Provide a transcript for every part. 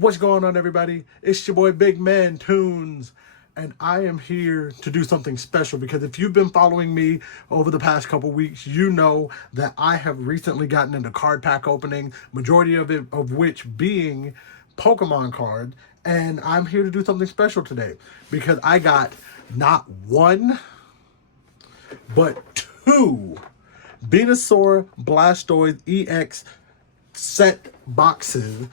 What's going on, everybody? It's your boy Big Man Tunes, and I am here to do something special because if you've been following me over the past couple weeks, you know that I have recently gotten into card pack opening, majority of which being Pokemon card, and I'm here to do something special today because I got not one, but two Venusaur Blastoise EX set boxes.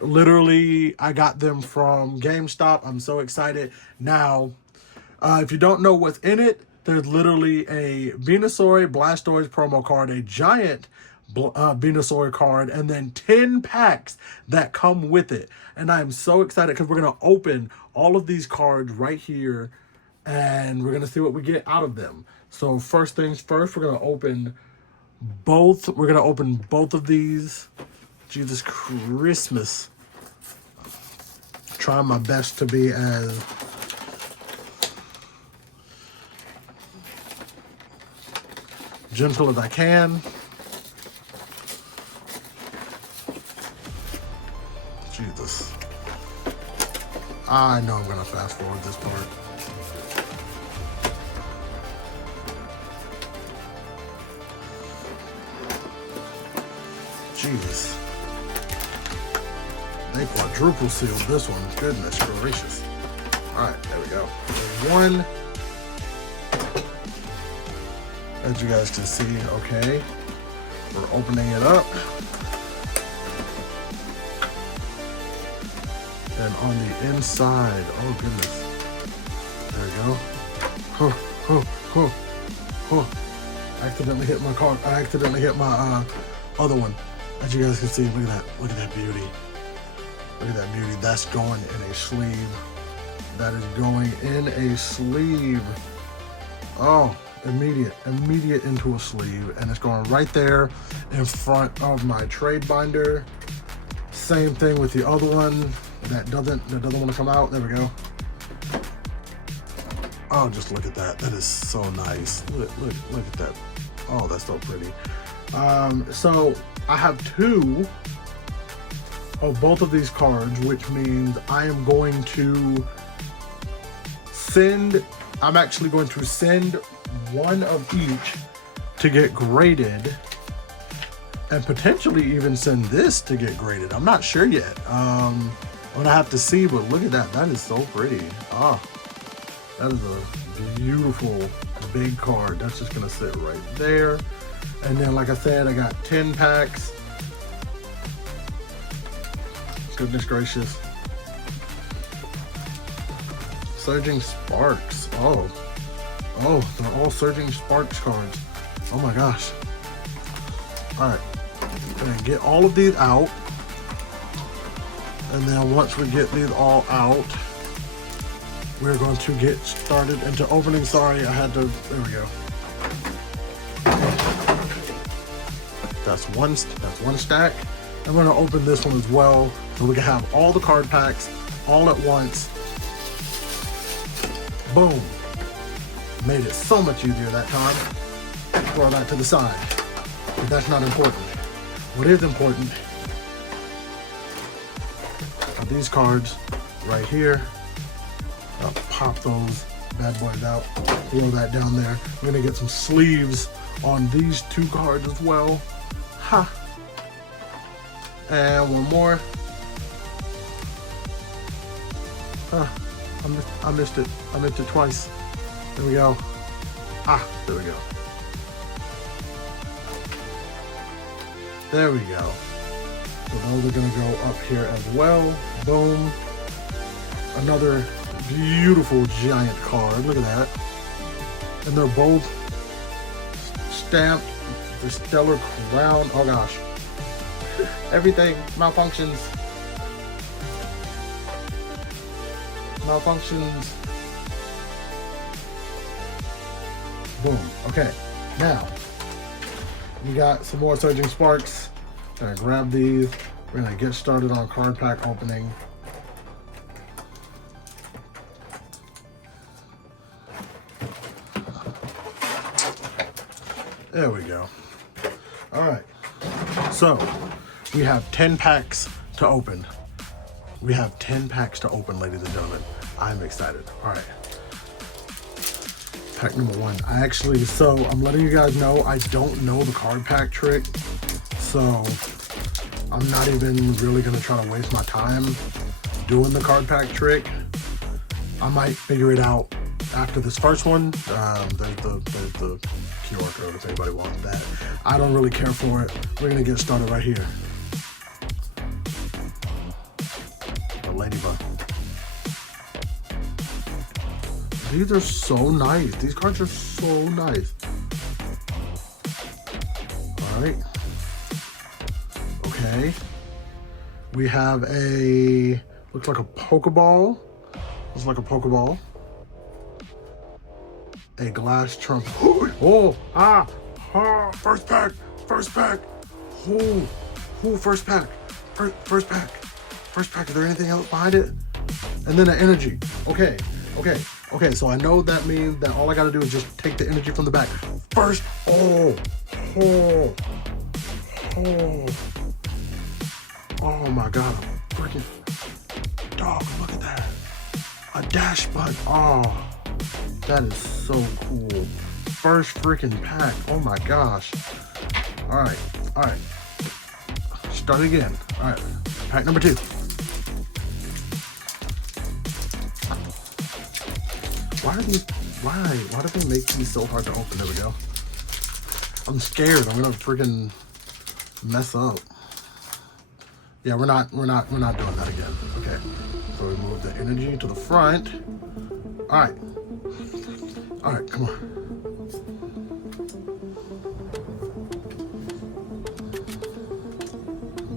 Literally, I got them from GameStop. I'm so excited. Now, if you don't know what's in it, there's literally a Venusaur, Blastoise promo card, a giant Venusaur card, and then 10 packs that come with it. And I'm so excited because we're going to open all of these cards right here, and we're going to see what we get out of them. So first things first, we're going to open both. We're going to open both of these. Jesus Christmas. Trying my best to be as gentle as I can. Jesus. I know I'm going to fast forward this part. Jesus. They quadruple sealed this one. Goodness gracious. Alright, there we go. There's one. As you guys can see, okay. We're opening it up. And on the inside, oh goodness. There we go. I accidentally hit my card. I accidentally hit my other one. As you guys can see, look at that. Look at that beauty. Look at that beauty. That's going in a sleeve. That is going in a sleeve. Oh, immediate into a sleeve. And it's going right there in front of my trade binder. Same thing with the other one that doesn't want to come out. There we go. Oh, just look at that. That is so nice. Look at that. Oh, that's so pretty. So I have two of both of these cards, which means I am going to send, I'm actually going to send one of each to get graded and potentially even send this to get graded. I'm not sure yet. I'm gonna have to see, but look at that. That is so pretty. Ah, that is a beautiful big card. That's just gonna sit right there. And then, like I said, I got 10 packs. Goodness gracious. Surging Sparks. Oh, they're all Surging Sparks cards. Oh my gosh. All right, and get all of these out. And then once we get these all out, we're going to get started into opening. Sorry, I had to, there we go. That's one stack. I'm going to open this one as well so we can have all the card packs all at once. Boom. Made it so much easier that time. Throw that to the side. But that's not important. What is important are these cards right here. I'll pop those bad boys out. Throw that down there. We're going to get some sleeves on these two cards as well. Ha! And one more. I missed it. I missed it twice. There we go. Ah, there we go. There we go. So those are gonna go up here as well. Boom. Another beautiful giant card. Look at that. And they're both stamped the Stellar Crown. Oh gosh. Everything malfunctions. Malfunctions. Boom. Okay. Now, we got some more Surging Sparks. Gonna grab these. We're gonna get started on card pack opening. There we go. All right. So we have 10 packs to open. We have 10 packs to open, ladies and gentlemen. I'm excited. All right. Pack number 1. So I'm letting you guys know I don't know the card pack trick. So I'm not even really gonna try to waste my time doing the card pack trick. I might figure it out after this first one. There's the QR code if anybody wants that. I don't really care for it. We're gonna get started right here. The Ladybug. These are so nice. These cards are so nice. All right. Okay. We have looks like a Pokeball. Looks like a Pokeball. A glass trump. Oh, first pack. First pack. First pack. First pack. First pack. Is there anything else behind it? And then an energy. Okay. So I know that means that all I gotta do is just take the energy from the back. First, oh my God, a freaking dog, look at that. A dash button, oh, that is so cool. First freaking pack, oh my gosh. All right, start again. All right, pack number 2. Why do they make these so hard to open? There we go. I'm scared. I'm gonna freaking mess up. Yeah, we're not doing that again. Okay. So we move the energy to the front. Alright, come on.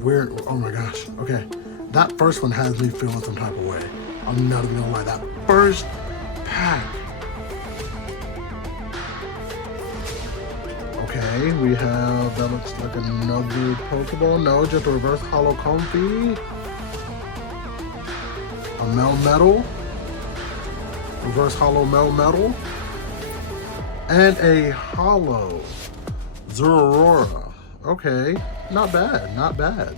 Weird. Oh my gosh. Okay. That first one has me feeling some type of way. I'm not even gonna lie. That first pack. Okay, we have, that looks like another Pokeball. No, just a reverse hollow Comfy. A Melmetal. Reverse hollow Melmetal. And a hollow Zeraora. Okay, not bad.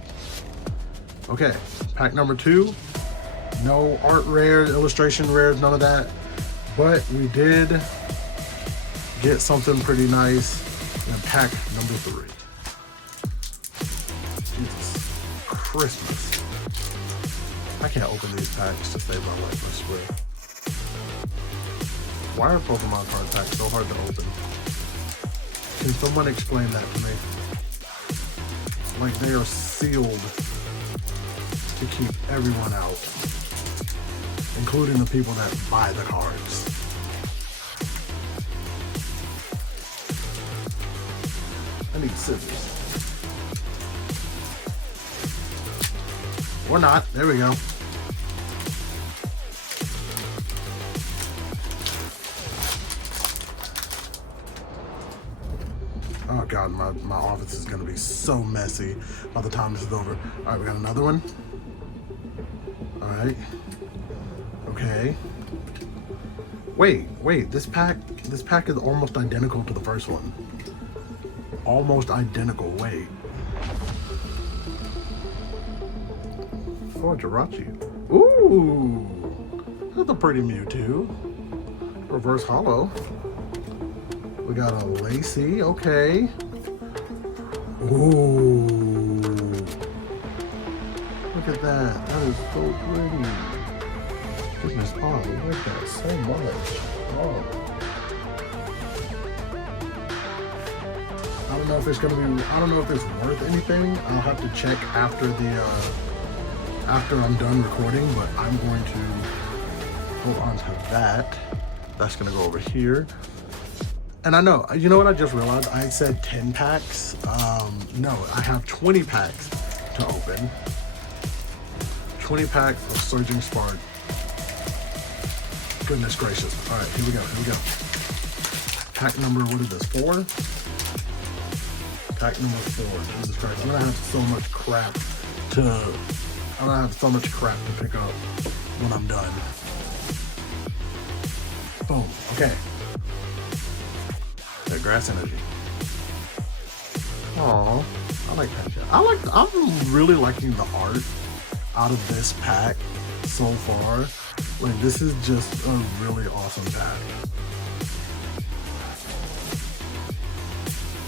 Okay, pack number 2. No art rares, illustration rares, none of that. But we did get something pretty nice in pack number 3. Jesus Christmas. I can't open these packs to save my life, I swear. Why are Pokemon card packs so hard to open? Can someone explain that to me? Like they are sealed to keep everyone out, including the people that buy the cards. I need scissors. Or not. There we go. Oh God, my office is gonna be so messy by the time this is over. All right, we got another one. All right. Okay. Wait, this pack is almost identical to the first one. Almost identical, wait. Oh, Jirachi. Ooh, that's a pretty Mewtwo. Reverse hollow. We got a Lacey, okay. Ooh. Look at that, that is so pretty. Goodness, oh, I like that so much. Oh. I don't know if it's worth anything. I'll have to check after after I'm done recording, but I'm going to hold on to that. That's gonna go over here. And I know, you know what I just realized? I said 10 packs. No, I have 20 packs to open. 20 packs of Surging Spark. Goodness gracious. All right, here we go. Pack number, what is this, 4? Pack number 4, Jesus Christ. I'm gonna have so much crap to pick up when I'm done. Boom, okay. That grass energy. Aww, I like that shit. I'm really liking the art out of this pack so far. Like, this is just a really awesome pack.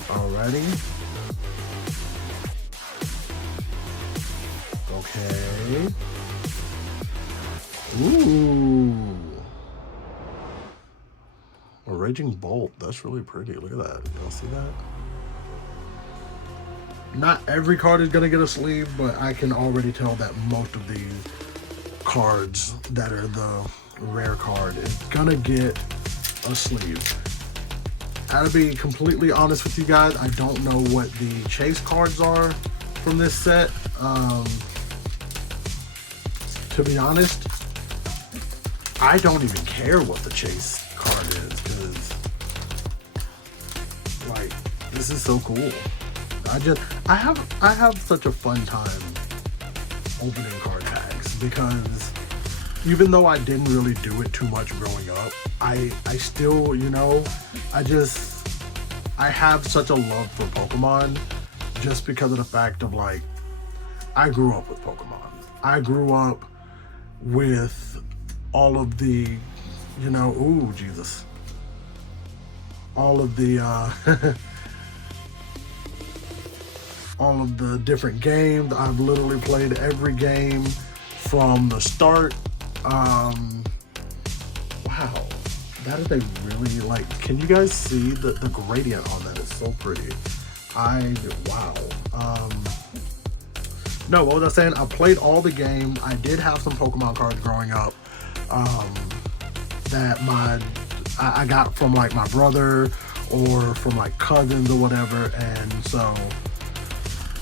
Alrighty. Okay. Ooh. A Raging Bolt. That's really pretty. Look at that. Y'all see that? Not every card is going to get a sleeve, but I can already tell that most of these cards that are the rare card is going to get a sleeve. I gotta be completely honest with you guys. I don't know what the chase cards are from this set. To be honest, I don't even care what the chase card is, because like, this is so cool. I have such a fun time opening card packs, because even though I didn't really do it too much growing up, I still, you know, I have such a love for Pokemon, just because of the fact of, like, I grew up with Pokemon. I grew up with all of the, you know, ooh, Jesus. All of the, all of the different games. I've literally played every game from the start. Wow. That is a really, like, can you guys see the gradient on that? Is so pretty. Wow. No, what was I saying? I played all the game. I did have some Pokemon cards growing up that I got from, like, my brother or from, like, cousins or whatever. And so,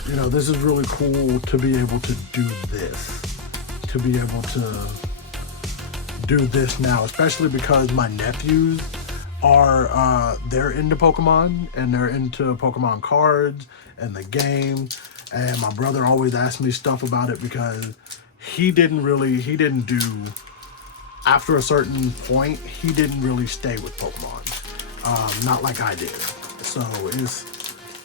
you know, this is really cool to be able to do this. To be able to do this now, especially because my nephews are they're into Pokemon, and they're into Pokemon cards and the game, and my brother always asks me stuff about it, because he didn't do, after a certain point, he didn't really stay with Pokemon, not like I did. So it's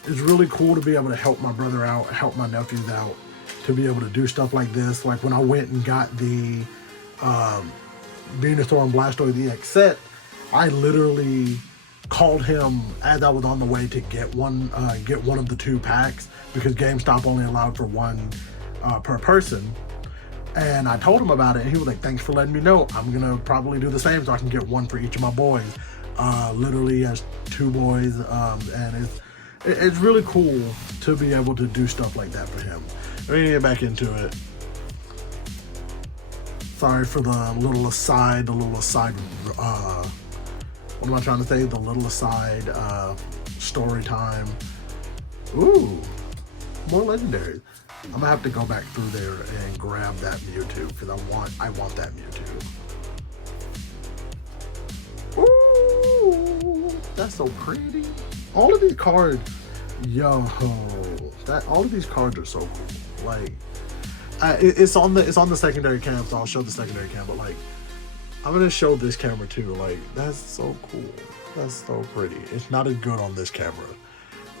really cool to be able to help my brother out, help my nephews out, to be able to do stuff like this. Like when I went and got the Venusaur and Blastoise EX set, I literally called him as I was on the way to get one of the 2 packs, because GameStop only allowed for 1 per person. And I told him about it, and he was like, "Thanks for letting me know. I'm gonna probably do the same, so I can get 1 for each of my boys." Literally has 2 boys, and it's really cool to be able to do stuff like that for him. Let me get back into it. Sorry for the little aside, what am I trying to say? The little aside, story time. Ooh, more legendaries. I'm gonna have to go back through there and grab that Mewtwo, because I want that Mewtwo. Ooh, that's so pretty. All of these cards, all of these cards are so cool. Like, it's on the secondary cam, so I'll show the secondary cam. But, like, I'm gonna show this camera too. Like, that's so cool. That's so pretty. It's not as good on this camera.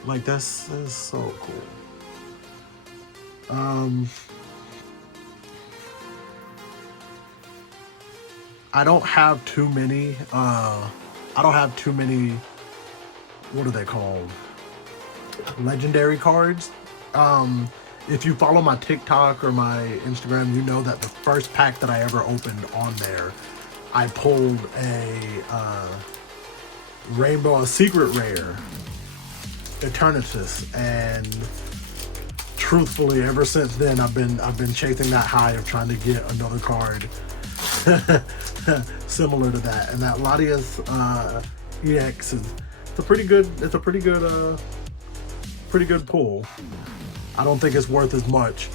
Like, that's so cool. I don't have too many. What are they called? Legendary cards. If you follow my TikTok or my Instagram, you know that the first pack that I ever opened on there, I pulled a secret rare, Eternatus, and truthfully, ever since then, I've been chasing that high of trying to get another card similar to that. And that Latias EX is a pretty good pull. I don't think it's worth as much,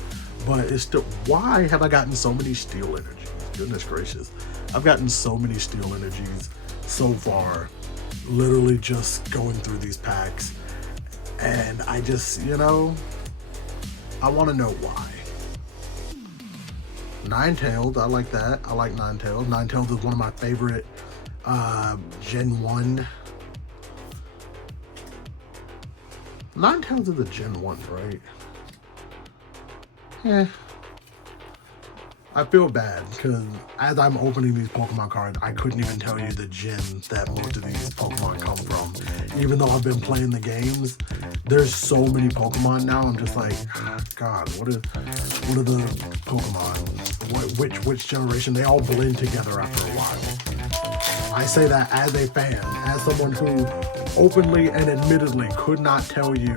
but it's still. Why have I gotten so many steel energies? Goodness gracious, I've gotten so many steel energies so far, literally just going through these packs, and I just, you know, I want to know why. Ninetales, I like that. I like Ninetales. Ninetales is one of my favorite Gen 1. Ninetales is a Gen 1, right? Yeah. I feel bad because as I'm opening these Pokemon cards, I couldn't even tell you the gen that most of these Pokemon come from. Even though I've been playing the games, there's so many Pokemon now. I'm just like, God, what are the Pokemon? Which generation? They all blend together after a while. I say that as a fan, as someone who openly and admittedly could not tell you.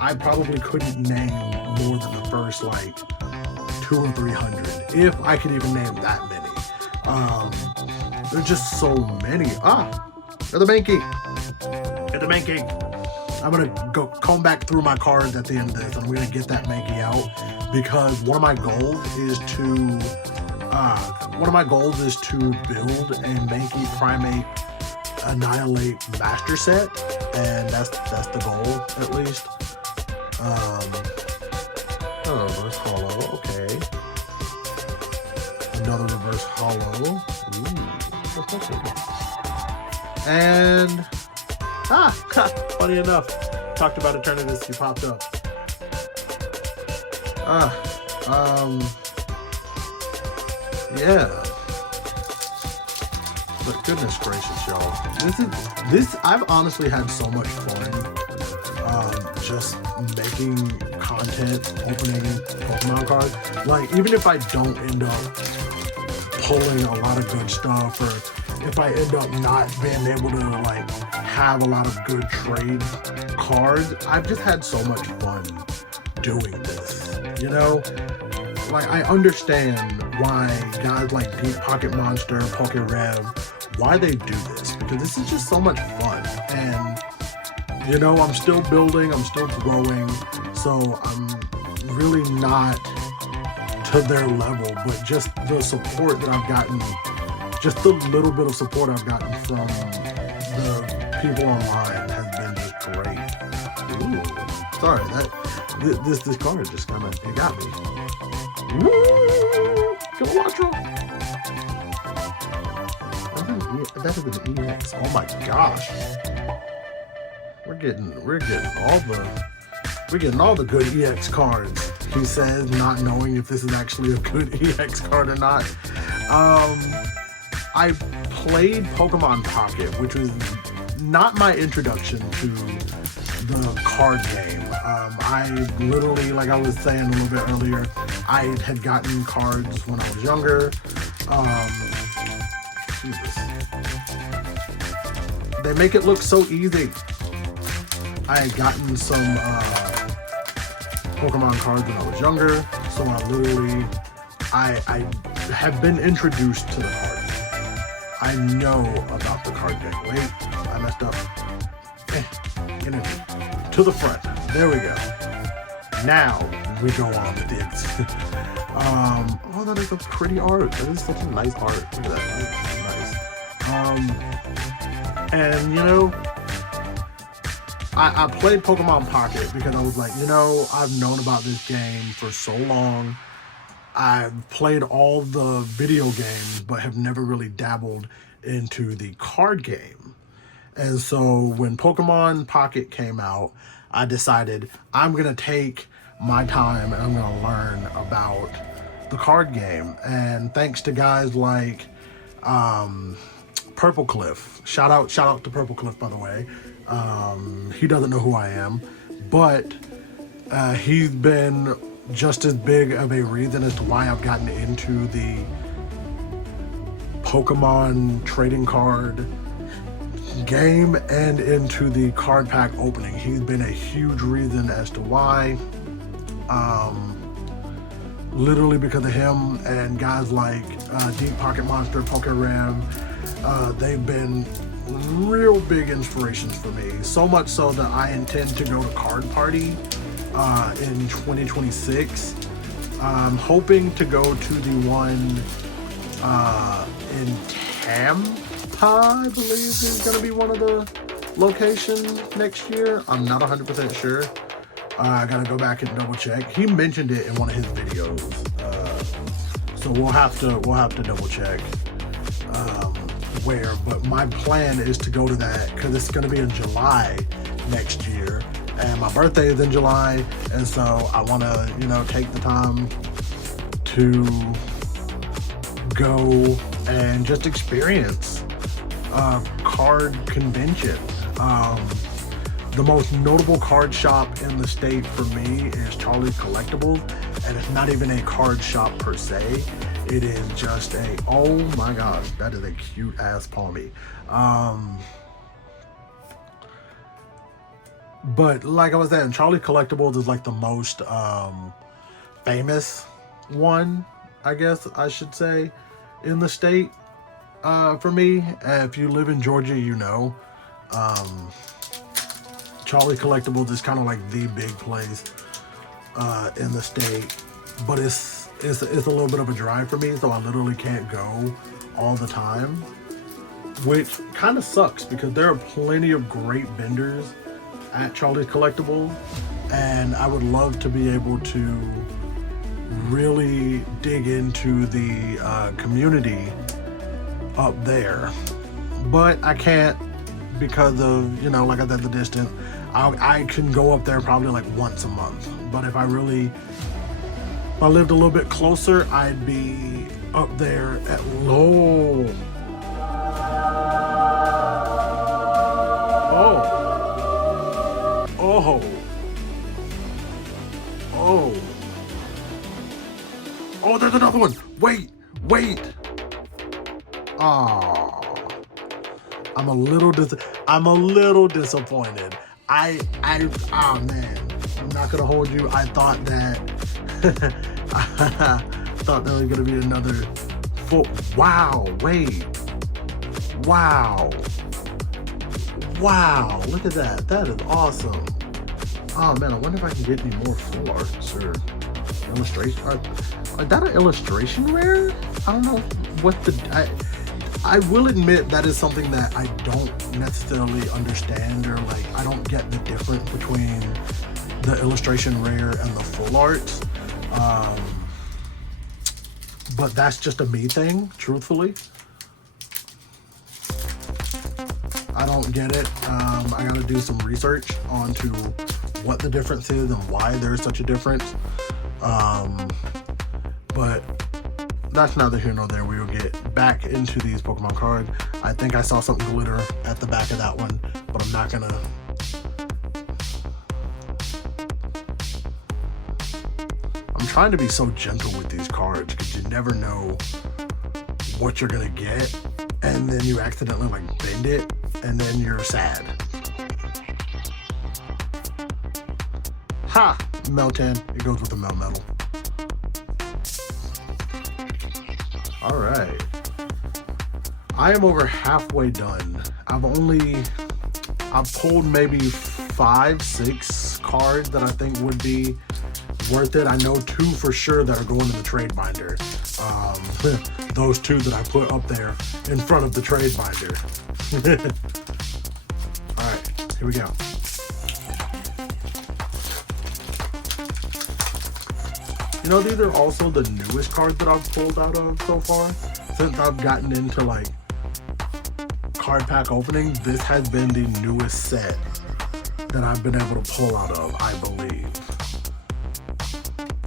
I probably couldn't name more than the first like 200 or 300, if I could even name that many. There's just so many. There's the Mankey. Get the Mankey. I'm gonna go comb back through my cards at the end of this, and I'm gonna get that Mankey out because one of my goals is to build a Mankey Primate Annihilate Master Set, and that's the goal at least. Reverse Hollow, okay. Another Reverse Hollow. Ooh. And funny enough, talked about Eternatus, he popped up. Yeah. But goodness gracious, y'all. This I've honestly had so much fun just making content, opening Pokemon cards. Like, even if I don't end up pulling a lot of good stuff, or if I end up not being able to like have a lot of good trade cards, I've just had so much fun doing this, you know? Like, I understand why guys like Deep Pocket Monster, PokeRev, why they do this, because this is just so much fun. And you know, I'm still building, I'm still growing, so I'm really not to their level, but just the support that I've gotten, just the little bit of support I've gotten from the people online has been just great. Ooh, sorry, this card just kind of, it got me. Woo! Go watch her. That is an EX. Oh my gosh. We're getting all the good EX cards, he says, not knowing if this is actually a good EX card or not. I played Pokemon Pocket, which was not my introduction to the card game. I literally, like I was saying a little bit earlier, I had gotten cards when I was younger. Jesus. They make it look so easy. I had gotten some Pokemon cards when I was younger, so I have been introduced to the card game. I know about the card game. Wait, I messed up. To the front. There we go. Now we go on with the oh, that is a pretty art. That is such a nice art. Look at that. Nice. And you know, I played Pokemon Pocket because I was like, you know, I've known about this game for so long. I've played all the video games, but have never really dabbled into the card game. And so when Pokemon Pocket came out, I decided I'm going to take my time and I'm going to learn about the card game. And thanks to guys like Purple Cliff. Shout out to Purple Cliff, by the way. He doesn't know who I am, but he's been just as big of a reason as to why I've gotten into the Pokemon trading card game and into the card pack opening. He's been a huge reason as to why. Literally because of him and guys like Deep Pocket Monster, PokeRev, they've been real big inspirations for me. So much so that I intend to go to Card Party in 2026. I'm hoping to go to the one in Tampa, I believe is going to be one of the locations next year. I'm not 100% sure. I gotta go back and double check. He mentioned it in one of his videos, so we'll have to double check where. But my plan is to go to that because it's gonna be in July next year, and my birthday is in July, and so I want to, you know, take the time to go and just experience card convention. The most notable card shop in the state for me is Charlie's Collectibles, and it's not even a card shop per se. It is just a, oh my gosh, that is a cute ass Palmy. But like I was saying, Charlie's Collectibles is like the most famous one, I guess I should say, in the state for me. If you live in Georgia, you know. Charlie Collectibles is kind of like the big place in the state, but it's a little bit of a drive for me, so I literally can't go all the time, which kind of sucks because there are plenty of great vendors at Charlie's Collectibles, and I would love to be able to really dig into the community up there, but I can't because of, you know, like I said, the distance. I can go up there probably like once a month, but if I lived a little bit closer, I'd be up there at low. Oh, there's another one. Wait. Oh, I'm a little disappointed. Oh man, I'm not gonna hold you. I thought that there was gonna be another full. Wow, wait. Wow. Look at that. That is awesome. Oh man, I wonder if I can get any more full arts or illustration. Is that an illustration rare? I don't know what I will admit that is something that I don't necessarily understand, or like I don't get the difference between the illustration rare and the full art. But that's just a me thing, truthfully. I don't get it. I gotta do some research onto what the difference is and why there's such a difference. But that's neither here nor there. We will get back into these Pokemon cards. I think I saw something glitter at the back of that one, but I'm not gonna. I'm trying to be so gentle with these cards because you never know what you're gonna get, and then you accidentally like bend it, and then you're sad. Ha! Meltan. It goes with the Melmetal. All right. I am over halfway done. I've pulled maybe 5-6 cards that I think would be worth it. I know 2 for sure that are going in the trade binder. Those 2 that I put up there in front of the trade binder. All right, here we go. You know, these are also the newest cards that I've pulled out of so far. Since I've gotten into like card pack opening, this has been the newest set that I've been able to pull out of, I believe.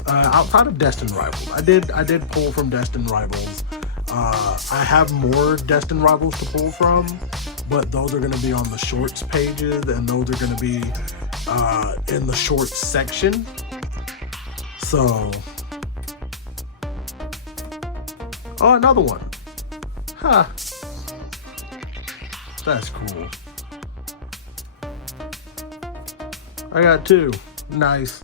Outside of Destined Rivals, I did pull from Destined Rivals. I have more Destined Rivals to pull from, but those are going to be on the shorts pages, and those are going to be in the shorts section. So, oh, another one. Huh. That's cool. I got 2. Nice.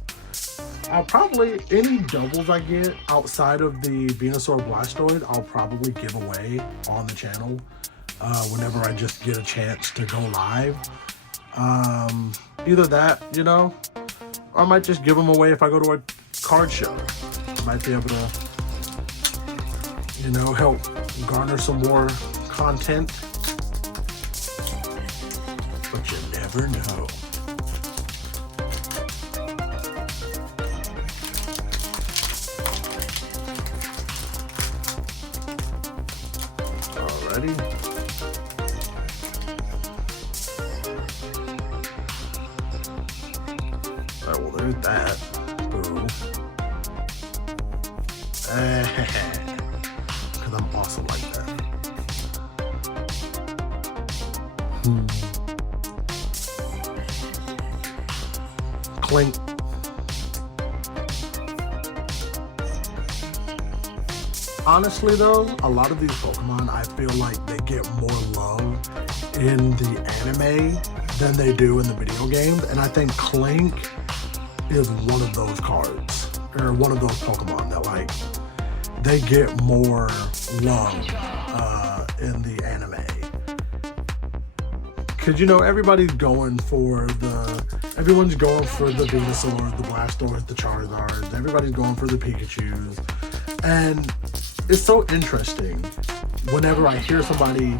I'll probably, any doubles I get outside of the Venusaur Blastoise, I'll probably give away on the channel whenever I just get a chance to go live. Either that, you know, or I might just give them away if I go to a card show. I might be able to, you know, help garner some more content, but you never know. Alrighty. Alright, well, there's that. Boo. Because because I'm awesome like that. Clink. Honestly though, a lot of these Pokemon, I feel like they get more love in the anime than they do in the video games. And I think Clink is one of those cards, or one of those Pokemon that like, they get more love in the anime. Cause you know, everyone's going for the Venusaurs, the Blastoise, the Charizards, everybody's going for the Pikachus. And it's so interesting whenever I hear somebody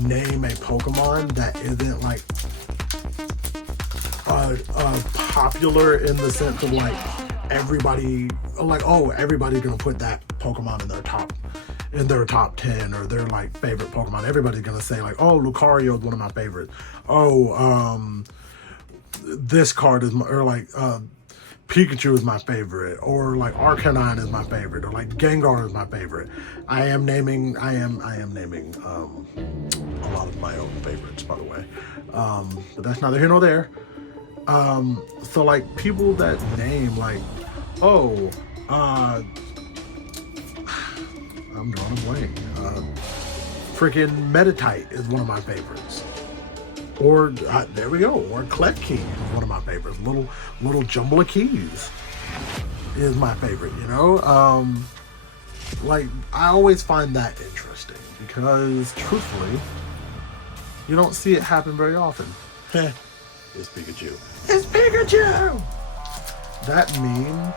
name a Pokemon that isn't like popular in the sense of like everybody, like, oh, everybody's gonna put that Pokemon in their top 10 or their like favorite Pokemon. Everybody's gonna say like, oh, Lucario is one of my favorites. Oh, this card is my, or like Pikachu is my favorite, or like Arcanine is my favorite, or like Gengar is my favorite. I am naming a lot of my own favorites, by the way. But that's neither here nor there. So like people that name like, oh, I'm drawing a blank. Freaking Meditite is one of my favorites. Or there we go. Or Klefki is one of my favorites. Little Jumble of Keys is my favorite. You know, like I always find that interesting because truthfully, you don't see it happen very often. It's Pikachu. It's Pikachu. That meme.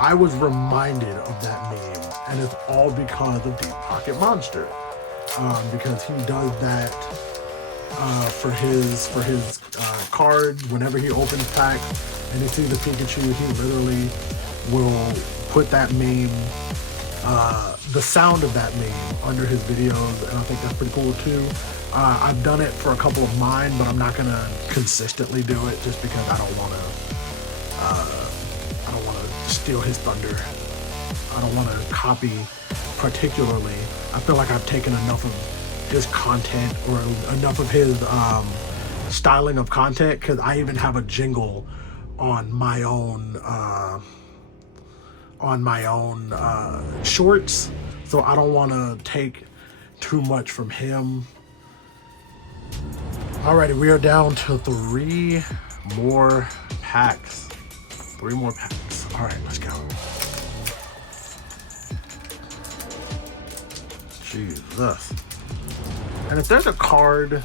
I was reminded of that meme, and it's all because of Deep Pocket Monster, because he does that. For his cards, whenever he opens packs and he sees the Pikachu, he literally will put that meme, the sound of that meme under his videos, and I think that's pretty cool too. I've done it for a couple of mine, but I'm not gonna consistently do it just because I don't wanna steal his thunder. I don't wanna copy particularly. I feel like I've taken enough of his content or enough of his styling of content, because I even have a jingle on my own shorts, so I don't want to take too much from him. Alrighty, we are down to 3 more packs. Alright, let's go. Jesus. And if there's a card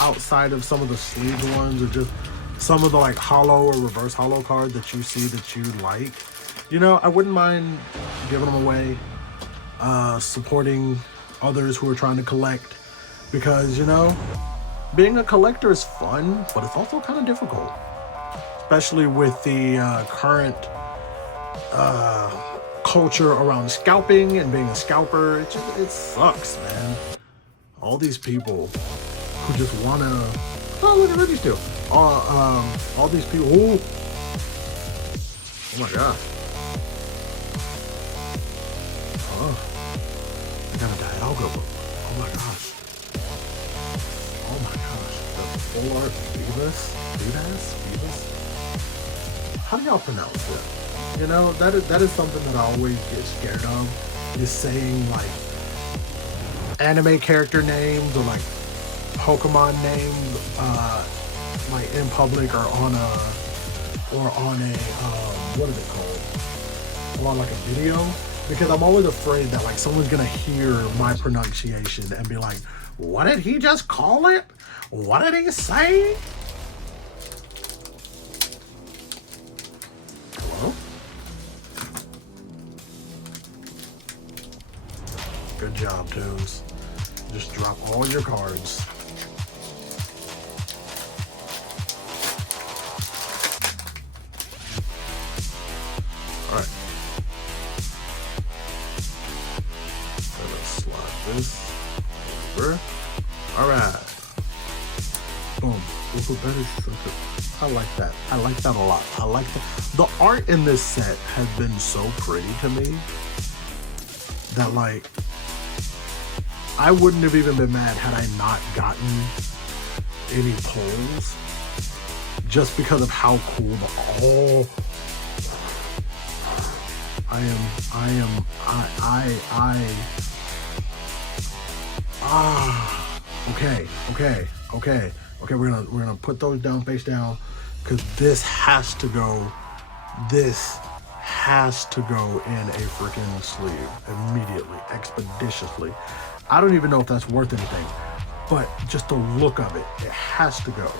outside of some of the sleeved ones, or just some of the like hollow or reverse hollow cards that you see that you like, you know, I wouldn't mind giving them away, supporting others who are trying to collect, because, you know, being a collector is fun, but it's also kind of difficult, especially with the current culture around scalping and being a scalper. It sucks, man. All these people who just wanna, oh, look at Ruby's too. All these people, oh my gosh. Oh, I got a Dialga book. Oh my gosh. The full art Beavis? How do y'all pronounce it? You know, that is something that I always get scared of, is saying like anime character names or like Pokemon names like in public or on a what is it called, or on like a video, because I'm always afraid that like someone's gonna hear my pronunciation and be like, what did he just call it? What did he say? Hello? Good job, Toons. Just drop all your cards. Alright. Let's slide this over. Alright. Boom. That is so good. I like that. I like that a lot. I like that. The art in this set has been so pretty to me that, like, I wouldn't have even been mad had I not gotten any pulls, just because of how cool the okay, we're gonna put those down face down, because this has to go in a freaking sleeve immediately, expeditiously. I don't even know if that's worth anything, but just the look of it, it has to go,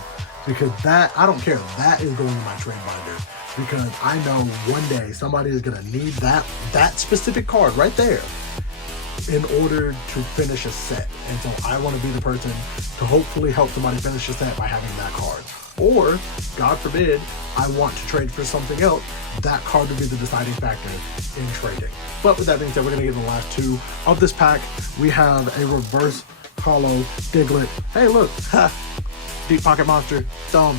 because that, I don't care, that is going in my trade binder, because I know one day somebody is gonna need that specific card right there in order to finish a set. And so I want to be the person to hopefully help somebody finish a set by having that card. Or, God forbid, I want to trade for something else, that card would be the deciding factor in trading. But with that being said, we're going to get the last two of this pack. We have a reverse hollow Diglett. Hey, look, ha, Deep Pocket Monster, thumb.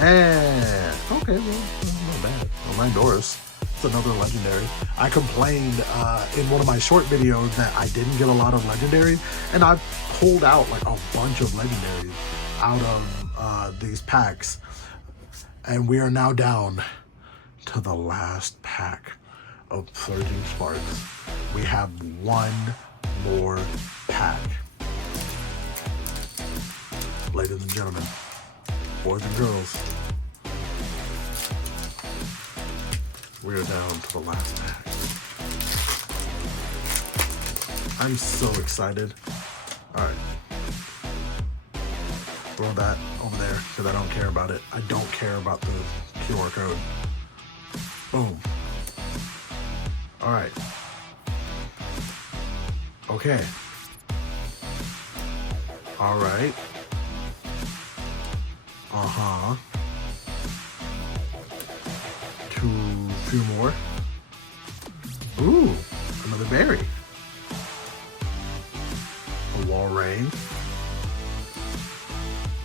And, okay, well, not bad. Well, Doris. It's another legendary. I complained in one of my short videos that I didn't get a lot of legendaries, and I pulled out like a bunch of legendaries out of these packs, and we are now down to the last pack of Surging Sparks. We have one more pack. Ladies and gentlemen, boys and girls, we are down to the last pack. I'm so excited. All right. Throw that over there because I don't care about it. I don't care about the QR code. Boom. All right. Okay. All right. Uh-huh. Few more. Ooh, another berry. A Walrein.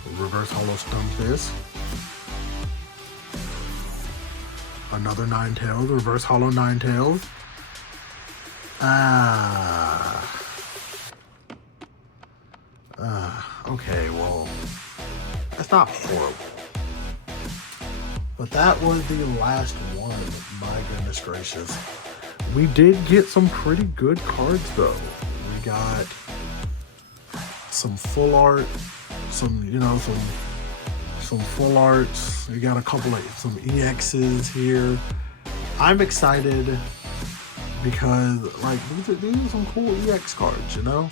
A reverse hollow Stunfisk. Another Ninetales, reverse hollow Ninetales. Okay, well, that's not horrible. But that was the last one. My goodness gracious. We did get some pretty good cards though. We got some full art, some full arts. We got a couple of some EXs here. I'm excited because like these are some cool EX cards, you know?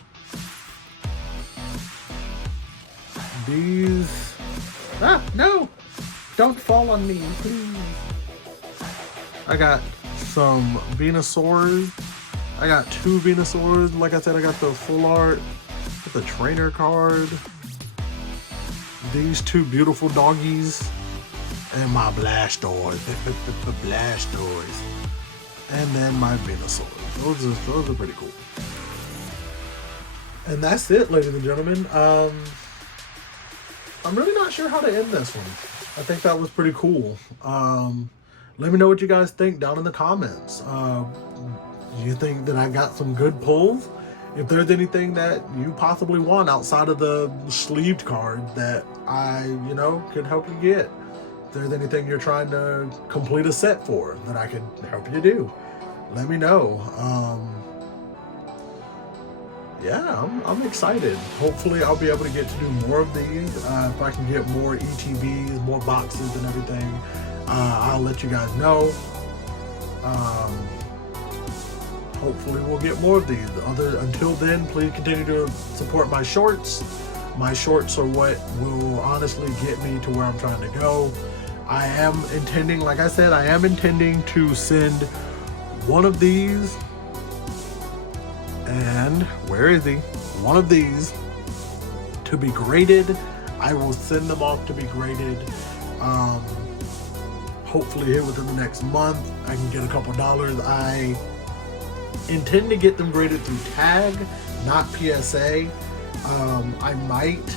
These, no! Don't fall on me, please. I got some Venusaurs. I got two Venusaurs. Like I said, I got the full art, the trainer card. These two beautiful doggies. And my Blastoise. The Blastoise. And then my Venusaur. Those are pretty cool. And that's it, ladies and gentlemen. I'm really not sure how to end this one. I think that was pretty cool. Let me know what you guys think down in the comments. Do you think that I got some good pulls? If there's anything that you possibly want outside of the sleeved card that I, could help you get. If there's anything you're trying to complete a set for that I could help you do, let me know. Yeah, I'm excited. Hopefully I'll be able to get to do more of these. If I can get more ETBs, more boxes and everything, I'll let you guys know. Hopefully we'll get more of these. Until then, please continue to support my shorts. My shorts are what will honestly get me to where I'm trying to go. I am intending, like I said, to send one of these. And where is he? One of these to be graded. I will send them off to be graded. Hopefully here within the next month, I can get a couple dollars. I intend to get them graded through tag, not PSA. I might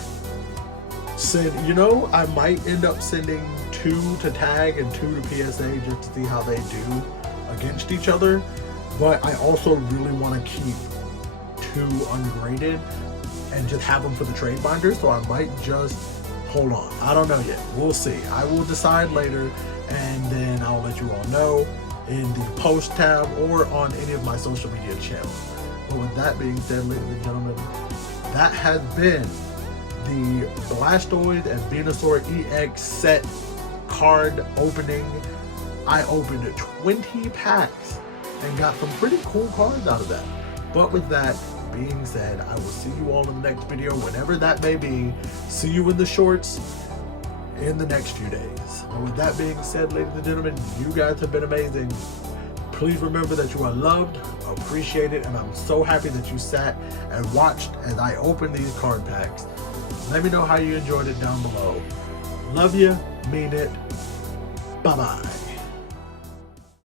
send, I might end up sending 2 to tag and 2 to PSA just to see how they do against each other. But I also really want to keep too ungraded and just have them for the trade binder, so I might just hold on. I don't know yet. We'll see. I will decide later, and then I'll let you all know in the post tab or on any of my social media channels. But with that being said, ladies and gentlemen, that has been the Blastoise and Venusaur EX set card opening. I opened 20 packs and got some pretty cool cards out of that. But with that being said, I will see you all in the next video, whenever that may be. See you in the shorts in the next few days. And with that being said, ladies and gentlemen, you guys have been amazing. Please remember that you are loved, appreciated, and I'm so happy that you sat and watched as I opened these card packs. Let me know how you enjoyed it down below. Love you, mean it. Bye-bye.